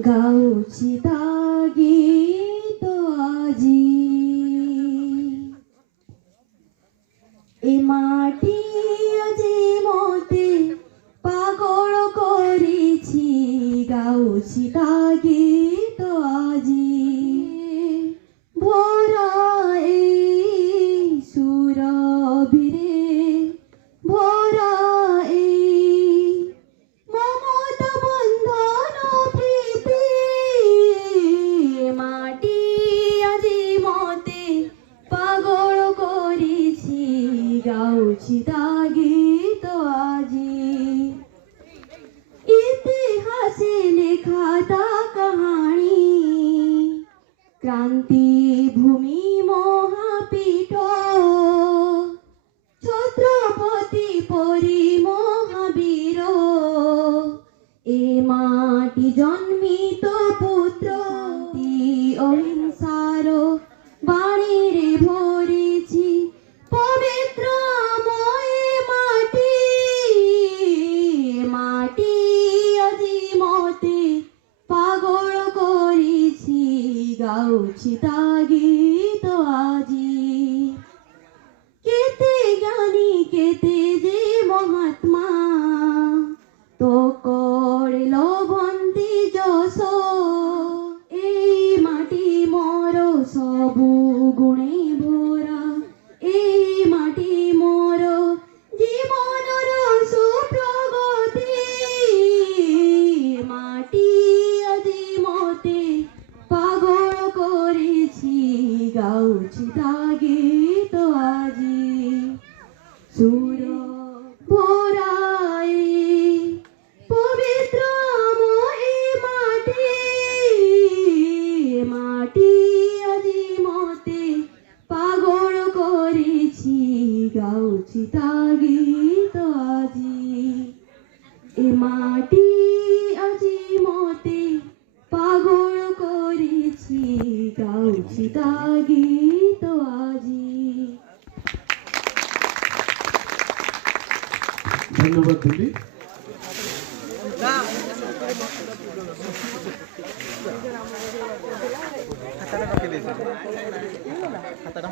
गाऊची गीत আজি এ মাটি আজি মতে পাগল করেছি গাউছি গীত আজি ভরা এই সুরভিরে ভরা এই মমতা বন্ধন প্রীতি মাটি আজি মতে পাগল করেছি গাউছি গীত আজি ইতিহাসে লেখা তা কাহানি ক্রান্তি ভূমি মহাপীঠ ছত্রপতি পরি মহাবীর এ মাটি জন্মিত পুত্র অহিংসার বাণীরে ভরেছি পবিত্রময় মাটি মাটি আজি মতে পাগল করেছি গাউছি গীত আজি কেতে জ্ঞানী কেতে যে মহাত্মা তো করল বন্দি যশ এই মাটি মোর সবু গুণে ভরা এই মাটি মোর জীবনর সুপ্রগতি মাটি আজি মতে পাগল করেছি গাউছি গীত আজি সুর ভরাই পবিত্রময় মাটি মাটি আজি মতে পাগল করেছি গাউছি গীত আজি এ মাটি আজি মতে পাগল করেছি গাউছি গীত আজি। ধন্যবাদ দিদি। খাতাটা